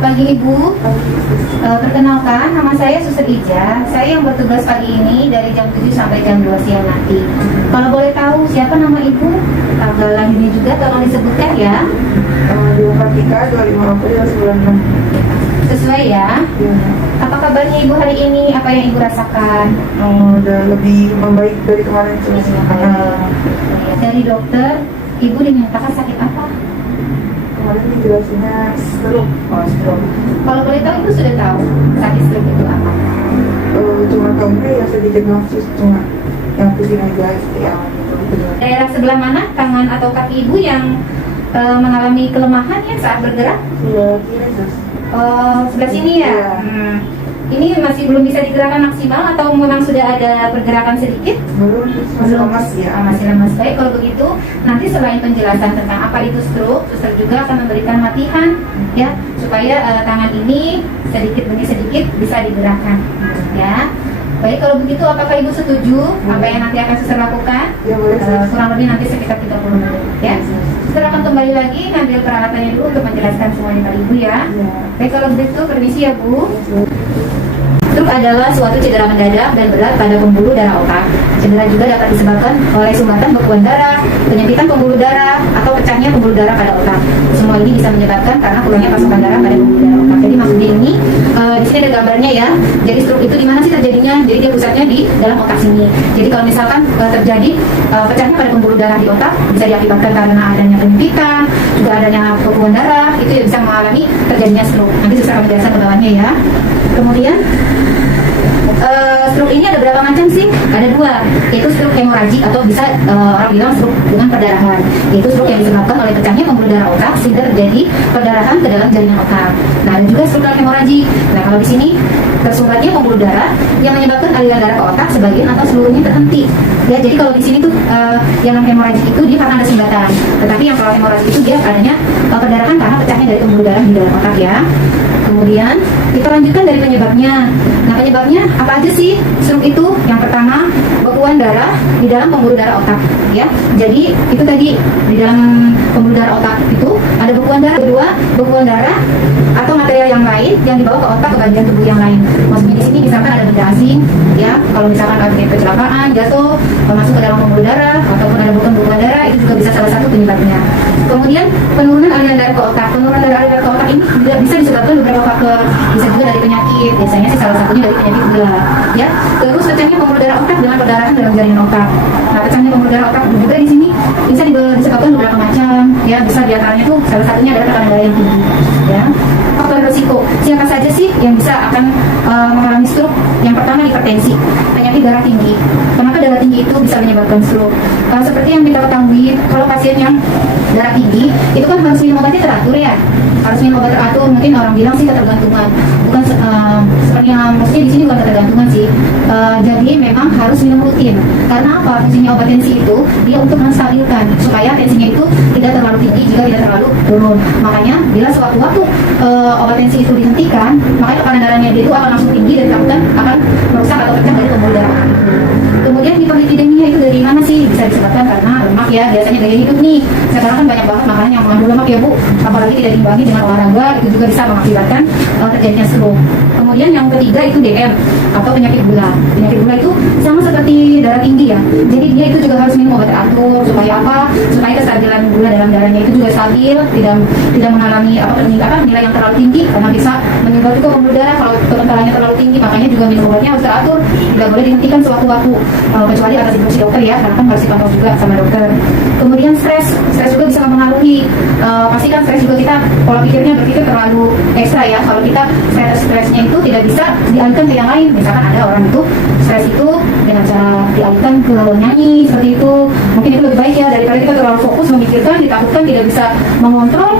Selamat pagi Ibu. Perkenalkan, nama saya Suster Ija. Saya yang bertugas pagi ini dari jam 7 sampai jam 2 siang nanti. Kalau boleh tahu siapa nama Ibu? Tanggal lahirnya juga tolong disebutkan ya. 23 25 April 96. Sesuai ya. Ya. Apa kabarnya Ibu hari ini? Apa yang Ibu rasakan? Udah lebih membaik dari kemarin tuh. Dari dokter, Ibu dinyatakan sakit apa? Kemarin dijelasinnya stroke. Stroke. Kalau boleh tahu Ibu sudah tahu sakit stroke itu apa? Cuma tahunya ya sedikit nafsu, cuma yang pusing aja ya. Daerah sebelah mana, tangan atau kaki Ibu yang mengalami kelemahan ya saat bergerak? Sebelah kiri terus. Sebelah sini ya. Iya. Ini masih belum bisa digerakkan maksimal atau memang sudah ada pergerakan sedikit? Masih lemas ya. Masih lemas. Baik, kalau begitu nanti selain penjelasan tentang apa itu stroke, suster juga akan memberikan latihan ya supaya tangan ini sedikit demi sedikit bisa digerakkan ya. Baik, kalau begitu apakah Ibu setuju apa yang nanti akan suster lakukan? Ya boleh. Kurang lebih nanti sekitar 30 menit ya. Suster akan kembali lagi ngambil peralatannya dulu untuk menjelaskan semuanya pada Ibu ya. Baik, kalau begitu permisi ya Bu. Stroke adalah suatu cedera mendadak dan berat pada pembuluh darah otak. Cedera juga dapat disebabkan oleh sumbatan bekuan darah, penyempitan pembuluh darah, atau pecahnya pembuluh darah pada otak. Semua ini bisa menyebabkan karena kurangnya pasokan darah pada pembuluh darah otak. Jadi maksudnya ini di sini ada gambarnya ya. Jadi stroke itu di mana sih terjadinya? Jadi dia pusatnya di dalam otak sini. Jadi kalau misalkan terjadi pecahnya pada pembuluh darah di otak, bisa diakibatkan karena adanya penyempitan, juga adanya bekuan darah, itu yang bisa mengalami terjadinya stroke. Nanti susah akan menjelaskan ke bawahnya ya. Kemudian stroke ini ada berapa macam sih? Ada dua, yaitu stroke hemoragik atau bisa orang bilang stroke dengan perdarahan. Yaitu stroke yang disebabkan oleh pecahnya pembuluh darah otak sehingga terjadi perdarahan ke dalam jaringan otak. Nah, ada juga stroke hemoragik. Nah, kalau di sini tersumbatnya pembuluh darah yang menyebabkan aliran darah ke otak sebagian atau seluruhnya terhenti. Ya, jadi kalau di sini tuh yang hemoragik itu dia karena ada sumbatan. Tetapi yang kalau hemoragik itu dia adanya perdarahan karena pecahnya dari pembuluh darah di dalam otak ya. Kemudian kita lanjutkan dari penyebabnya. Nah, penyebabnya apa aja sih stroke itu? Yang pertama, bekuan darah di dalam pembuluh darah otak ya. Jadi itu tadi di dalam pembuluh darah otak itu ada bekuan darah. Kedua, bekuan darah atau material yang lain yang dibawa ke otak ke bagian tubuh yang lain. Maksudnya di sini misalkan ada benda asing ya. Kalau misalkan ada kecelakaan, jatuh, masuk ke dalam pembuluh darah ataupun ada bekuan darah, itu juga bisa salah satu penyebabnya. Kemudian penurunan aliran darah ke otak. Penurunan aliran darah ke otak ini bisa disebabkan beberapa faktor, bisa juga dari penyakit, biasanya sih salah satunya dari penyakit gula ya. Terus pecahnya pembuluh darah otak dengan perdarahan dalam jaringan otak. Nah, pecahnya pembuluh darah otak juga di sini bisa disebabkan beberapa macam ya, bisa diantaranya tuh salah satunya adalah tekanan darah yang tinggi ya. Faktor resiko, siapa saja sih yang bisa akan mengalami stroke? Yang pertama, hipertensi, penyakit darah tinggi. Kenapa darah tinggi itu bisa menyebabkan stroke? Seperti yang kita ketahui, kalau pasien yang darah tinggi itu kan harus minum obatnya teratur ya, harus minum obat teratur. Mungkin orang bilang sih ketergantungan, bukan seperti yang maksudnya di sini bukan ketergantungan sih. Jadi memang harus minum rutin. Karena apa? Fungsinya obat tensi itu dia untuk menstabilkan supaya tensinya itu tidak terlalu tinggi juga tidak terlalu turun. Makanya bila sewaktu-waktu obat tensi itu dihentikan, makanya tekanan darahnya dia itu akan langsung tinggi dan ditakutkan akan merusak atau pecah dari pembuluh darah. Kemudian hiperlipidemia itu dari mana sih? Bisa disebabkan karena lemak ya, biasanya gaya hidup nih. Sekarang kan banyak banget makanan yang mengandung lemak ya Bu, apalagi tidak diimbangi dengan olahraga, itu juga bisa mengakibatkan terjadinya stroke. Kemudian yang ketiga itu DM atau penyakit gula. Penyakit gula itu sama seperti darah tinggi ya, jadi dia itu juga harus minum obat teratur supaya apa? Supaya kestabilan gula dalam darahnya itu juga stabil, tidak mengalami peningkatan nilai yang terlalu tinggi karena bisa menyebabkan juga pembuluh darah kalau kekentalannya terlalu tinggi. Makanya juga minum obatnya harus teratur, tidak boleh dihentikan sewaktu-waktu kecuali atas instruksi dokter ya, karena kan harus dipantau juga sama dokter. Kemudian stres juga bisa mempengaruhi. Pastikan stres juga kita pola pikirnya berpikir terlalu ekstra ya. Kalau kita stresnya itu tidak bisa dialihkan ke yang lain. Misalkan ada orang itu stres itu dengan cara dialihkan ke nyanyi seperti itu, mungkin itu lebih baik ya daripada kita terlalu fokus memikirkan, ditakutkan tidak bisa mengontrol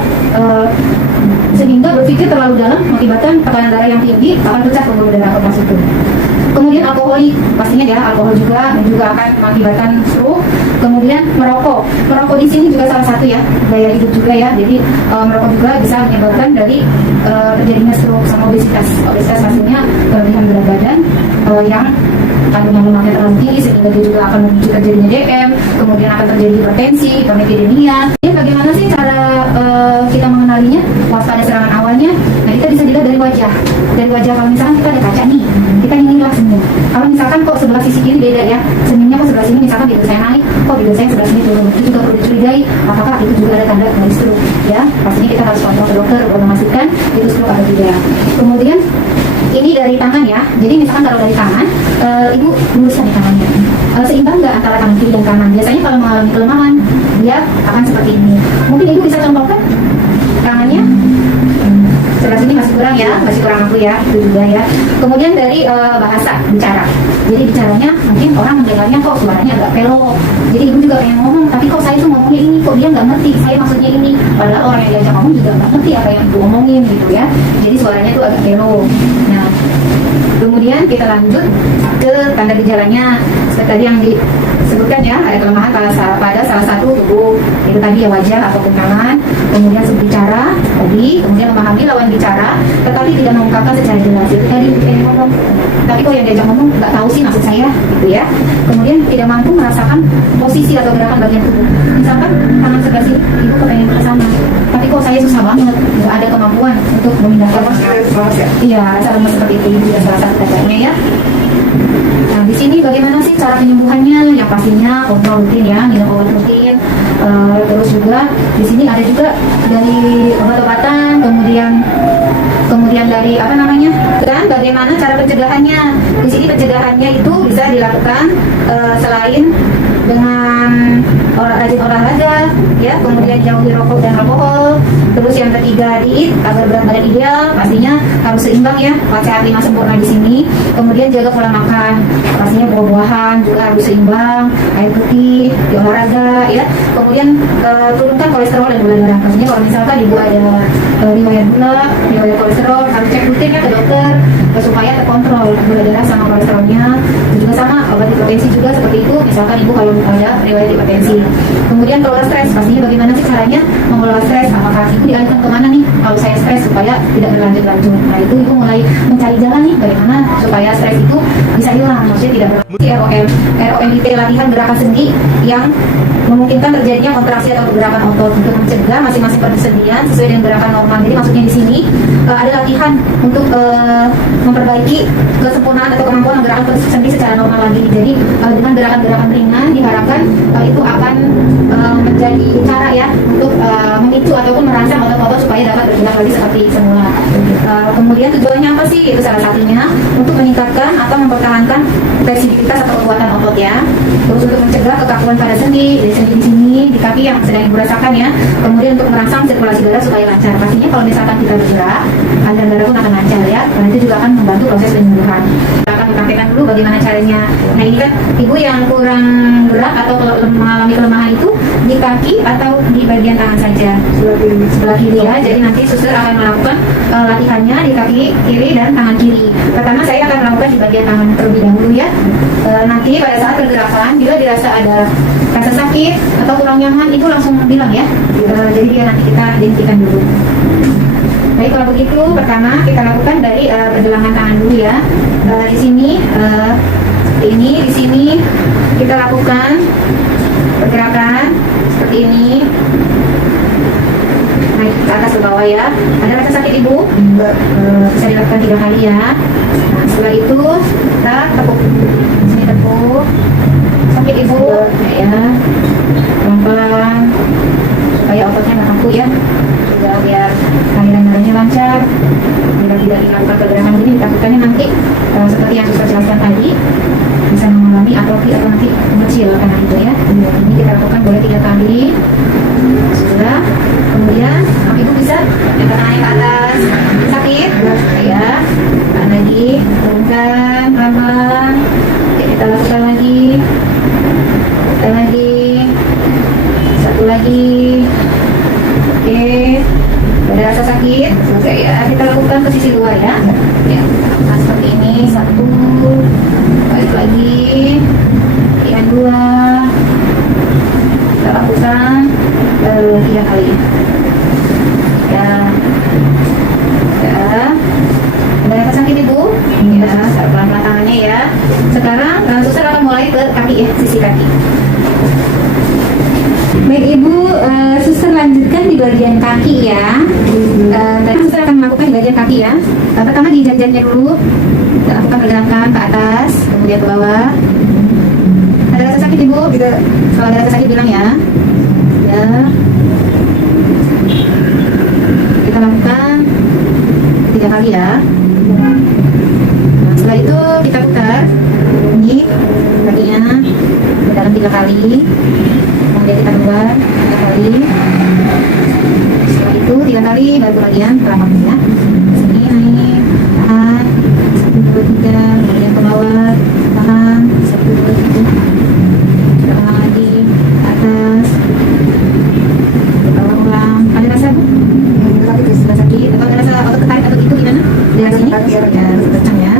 sehingga berpikir terlalu dalam mengakibatkan tekanan darah yang tinggi akan pecah pembuluh darah otak itu. Kemudian alkoholik, pastinya ya alkohol juga akan mengakibatkan stroke. Kemudian merokok di sini juga salah satu ya gaya hidup juga ya. Jadi merokok juga bisa menyebabkan dari terjadinya stroke. Sama obesitas pastinya kelebihan berat badan yang kandungan lemaknya terlalu tinggi sehingga dia juga akan memicu terjadinya DM. Kemudian akan terjadi hipertensi, hiperlipidemia. Jadi bagaimana sih cara kita mengenalinya? Waspada serangan awalnya. Nah, kita di wajah. Dari wajah, kalau misalkan kita ada kaca nih, kita inginlah senyum. Kalau misalkan kok sebelah sisi kiri beda ya, senyumnya kok sebelah sini, misalkan bibir saya naik, kok bibir saya sebelah sini turun, itu juga perlu dicurigai. Apakah itu juga ada tanda dari stroke? Ya, pastinya kita harus kontrol ke dokter untuk memastikan itu stroke atau tidak. Kemudian ini dari tangan ya. Jadi misalkan kalau dari tangan, ibu luruskan di tangannya. Seimbang nggak antara tangan kiri dan kanan? Biasanya kalau mengalami kelemahan, dia akan seperti ini. Mungkin ibu bisa contohkan tangannya. Sebelah sini masih kurang ya, masih kurang aku ya, itu juga ya. Kemudian dari bahasa bicara. Jadi bicaranya mungkin orang mendengarnya kok suaranya agak pelok. Jadi ibu juga pengen ngomong, tapi kok saya tuh ngomongnya ini, kok dia nggak ngerti saya maksudnya ini. Padahal orang yang diajak ngomong juga nggak ngerti apa yang ibu ngomongin gitu ya. Jadi suaranya tuh agak pelok. Nah, kemudian kita lanjut ke tanda gejalanya seperti tadi yang disebutkan ya, ada kelemahan pada salah satu tubuh, itu tadi ya wajah ataupun tangan, kemudian bicara tadi, kemudian memahami lawan bicara tetapi tidak mengungkapkan secara jelas. Itu tadi pengen ngomong tapi kok yang diajak ngomong nggak tahu sih maksud saya gitu ya. Kemudian tidak mampu merasakan posisi atau gerakan bagian tubuh, misalkan tangan sebelah sini ibu kepengen ke sana tapi kok saya susah banget, nggak ada kemampuan untuk memindahkan. Iya, rasa lemas seperti itu juga salah satu tandanya ya. Nah, di sini bagaimana sih cara penyembuhannya? Yang pastinya kontrol rutin ya, minum obat rutin. Terus juga di sini ada juga dari obat-obatan, kemudian dari apa namanya? Dan bagaimana cara pencegahannya? Di sini pencegahannya itu bisa dilakukan selain dengan rajin olahraga, ya, kemudian jauhi rokok dan alkohol. Terus yang ketiga diet agar berat badan ideal, pastinya harus seimbang ya, 4 sehat 5 sempurna di sini. Kemudian jaga pola makan, pastinya buah-buahan juga harus seimbang, air putih, di olahraga ya. Kemudian turunkan kolesterol dan gula darah. Pastinya kalau misalkan ibu ada riwayat gula, riwayat kolesterol, harus cek rutin ya ke dokter supaya terkontrol gula darah sama kolesterolnya. Juga sama obat hipertensi juga seperti itu. Misalkan ibu kalau ada riwayat hipertensi. Kemudian kelola stres, pastinya bagaimana sih caranya mengelola stres? Apakah ibu dialihkan kemana nih kalau saya stres supaya tidak berlanjut-lanjut? Nah itu ibu mulai mencari jalan nih bagaimana supaya stres itu bisa hilang, maksudnya tidak berlanjut. ROMIT latihan gerakan sendi yang memungkinkan terjadinya kontraksi atau pergerakan otot untuk mencegah masing-masing persendian sesuai dengan gerakan normal. Jadi maksudnya di sini ada latihan untuk memperbaiki kesempurnaan atau kemampuan gerakan sendi secara normal lagi. Jadi dengan gerakan-gerakan ringan diharapkan itu akan menjadi cara ya untuk memicu ataupun merangsang otot-otot supaya dapat bergerak lagi seperti semula. Kemudian tujuannya apa sih? Itu salah satunya untuk meningkatkan atau mempertahankan fleksibilitas atau kekuatan otot ya. Terus untuk mencegah kekakuan pada sendi di sini, di kaki yang sedang ibu rasakan ya. Kemudian untuk merangsang sirkulasi darah supaya lancar. Pastinya kalau misalkan kita bergerak, aliran darah pun akan lancar ya. Karena itu juga akan membantu proses penyembuhan. Kita akan praktekkan dulu bagaimana caranya. Nah ini kan ibu yang kurang gerak atau mengalami kelemahan itu di kaki atau di bagian tangan saja? Sebelah kiri ya. Jadi nanti suster akan melakukan latihannya di kaki kiri dan tangan kiri. Pertama saya akan melakukan di bagian tangan terlebih dahulu ya. Nanti pada saat pergerakan bila dirasa ada rasa sakit atau kurang nyaman, ibu langsung bilang ya. Jadi biar nanti kita identifikan dulu. Baik, kalau begitu pertama kita lakukan dari pergelangan tangan dulu ya. Di sini di sini kita lakukan pergerakan seperti ini. Naik ke atas ke bawah ya. Ada rasa sakit ibu? Bisa dilakukan 3 kali ya. Nah, setelah itu kita tepuk. Sini tepuk. Sakit ibu? Ya. Pelan-pelan supaya ototnya nggak kaku ya. Juga biar aliran darahnya lancar. Bila tidak dilakukan pergerakan ini, takutnya nanti seperti yang sudah jelaskan tadi bisa mengalami atrofi atau nanti mengecil karena itu ya. Ini kita lakukan boleh 3 kali. Sudah. Kemudian ibu bisa angkat tangannya ke atas. Sakit? Ya. Tahan lagi. Turunkan pelan-pelan. Oke, kita lakukan lagi. Kita lagi. Satu lagi. Oke. Ada rasa sakit? Oke ya. Kita lakukan ke sisi luar ya. Ya. Nah, seperti ini. 1. Balik lagi. Yang 2. Kita lakukan 3 kali. Ya. Ada rasa sakit ibu? Ya. Pelan-pelan tangannya ya. Sekarang suster akan mulai ke kaki ya, sisi kaki. Baik ibu, suster lanjutkan di bagian kaki ya. Tadi suster akan melakukan di bagian kaki ya. Pertama di jari-jarinya dulu. Kita lakukan pergerakan ke atas, kemudian ke bawah. Ada rasa sakit ibu? Tidak. Kalau ada rasa sakit bilang ya. Ya. Kita lakukan 3 kali ya. Nah, setelah itu kita putar ini kakinya ke dalam 3 kali. Kemudian kita keluar 3 kali. Setelah itu 3 kali baru bagian telapak ya. Sini naik, tahan, 1, 2, 3, kemudian ke bawah, tahan, 1, 2, 3, ulang lagi, ke atas, ke bawah ulang. Ada rasa bu? Rasa sakit atau ada rasa otot ketarik atau itu gimana? Di sini? Ya, kencang ya.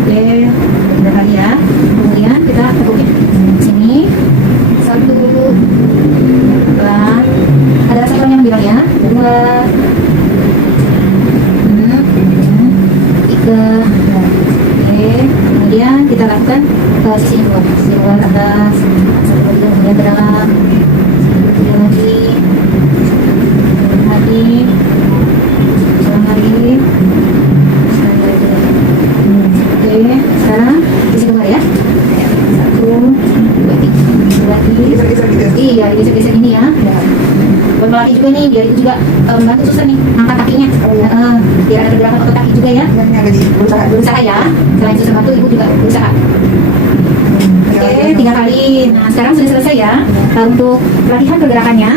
Oke, 3 kali ya. Kemudian kita tekukin sini 1, pelan. Ada rasa kurang yang bilang ya. 2, 3. Oke, kemudian kita lakukan ke sisi luar atas, 1, 2, 3, kemudian ke dalam, 1, 2, 3 lagi, ulang lagi, oke, sekarang sisi luar ya. 1, 2, 3 lagi. Geser-geser gitu. Iya, geser-geser ini ya. Berlatih juga nih, biar itu juga membantu suster nih angkat kakinya. Biar ada gerakan otot kaki juga ya. Ini agak berusaha. Berusaha ya. Selain suster bantu, ibu juga berusaha. Oke, 3 kali. Nah, sekarang sudah selesai ya. Untuk latihan pergerakannya.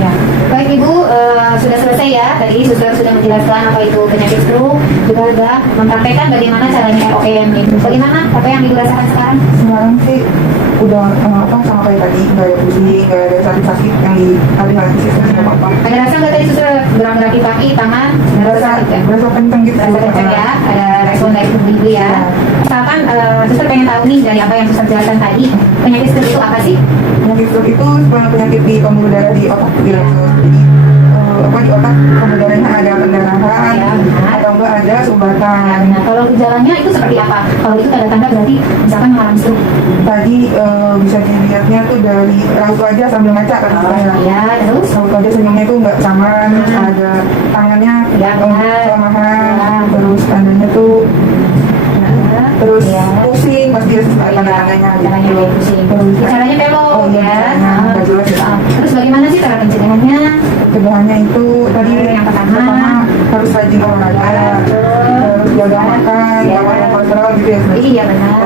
Ya. Baik ibu, sudah selesai ya. Tadi suster sudah menjelaskan apa itu penyakit stroke, juga sudah mempraktekkan bagaimana caranya ROM itu. Bagaimana apa yang ibu rasakan sekarang? Sekarang sih udah sama kayak tadi, nggak ada pusing, nggak ada sakit-sakit yang di hari sih nggak apa-apa. Ada rasa nggak tadi suster gerak-gerak di kaki, tangan? Ada rasa sakit ya? Berasa kenceng gitu. Rasa kencang ya, ada respon dari tubuh ibu ya. Misalkan suster pengen tahu nih dari apa yang suster jelaskan tadi, penyakit stroke itu apa sih? Penyakit stroke itu penyakit di pembuluh darah di otak gitu. Jadi di otak pembuluh darahnya ada pendarahan Ya, atau enggak ada sumbatan. Nah, kalau gejalanya itu seperti apa? Kalau itu tanda-tanda berarti misalkan mengalami stroke. Tadi bisa dilihatnya tuh dari raut wajah sambil ngaca kan saya. Ya, terus? Raut wajah senyumnya itu nggak saman, ada tangannya Ya, benar. kelemahan, Ya. terus tandanya tuh terus ya. pusing pasti tanda-tandanya Caranya gitu. pusing. Terus Caranya belok Oh, iya, ya. caranya nggak jelas ya. Terus bagaimana sih cara pencegahannya? Pencegahannya itu tadi Yang pertama harus rajin olahraga, terus jaga makan, Ya. nggak makan kolesterol gitu ya. Iya benar.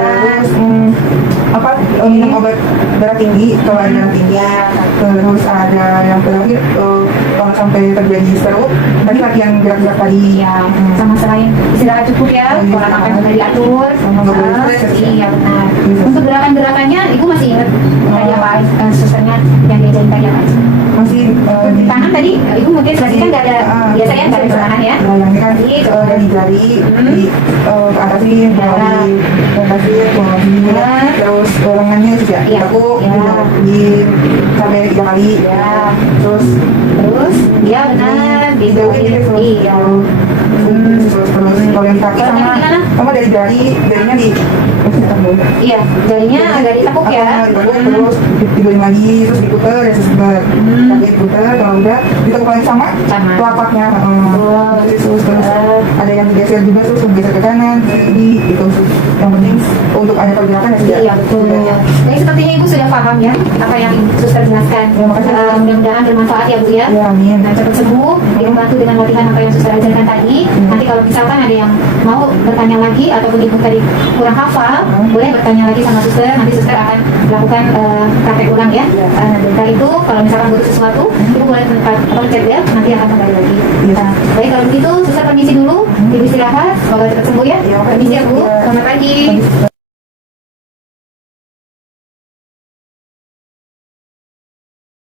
Terus minum obat darah tinggi kalau ada darah tinggi. Terus ada yang terakhir kalau sampai terjadi stroke, tadi latihan gerak-gerak tadi. Iya, sama selain istirahat cukup ya, pola makan juga diatur. Sama nggak boleh stres ya. Iya benar. Untuk gerakan-gerakannya, ibu masih ingat tadi apa susternya yang diajarin tadi apa? Masih Di tangan tadi, ibu mungkin selesai kan nggak ada biasanya nggak ada serangan ya? Nah, yang ini kan dari jari di atasin, atasin, terus lengannya juga Iya. ditekuk, Iya. di sampai 3 kali. Ya, Terus terus iya benar, gitu. Iya. terus kalau yang kaki Kalau yang gimana? sama dari jarinya di Iya, jarinya agak ditekuk ya. terus ditidurin lagi, terus diputer ya sebentar. Tapi diputer, kalau udah ditekuk lagi sama Sama. telapaknya. Terus Oh. ada yang digeser juga, terus geser ke kanan, kiri gitu. Yang penting untuk ada pergerakan ya sudah. Iya betul. Jadi sepertinya ibu sudah paham ya apa yang suster jelaskan. Ya, makasih. Mudah-mudahan bermanfaat ya bu ya. Ya, amin. Nah, cepat sembuh, dibantu dengan latihan apa yang suster ajarkan tadi. Nanti kalau misalkan ada yang mau bertanya lagi ataupun ibu tadi kurang hafal, boleh bertanya lagi sama suster. Nanti suster akan melakukan praktek ulang ya. Setelah itu kalau misalkan butuh sesuatu, ibu boleh chat ya. Nanti akan kembali lagi. Iya. Baik kalau begitu, suster permisi dulu. Ibu istirahat. Semoga cepat sembuh ya. Iya, Permisi ya bu. Selamat pagi.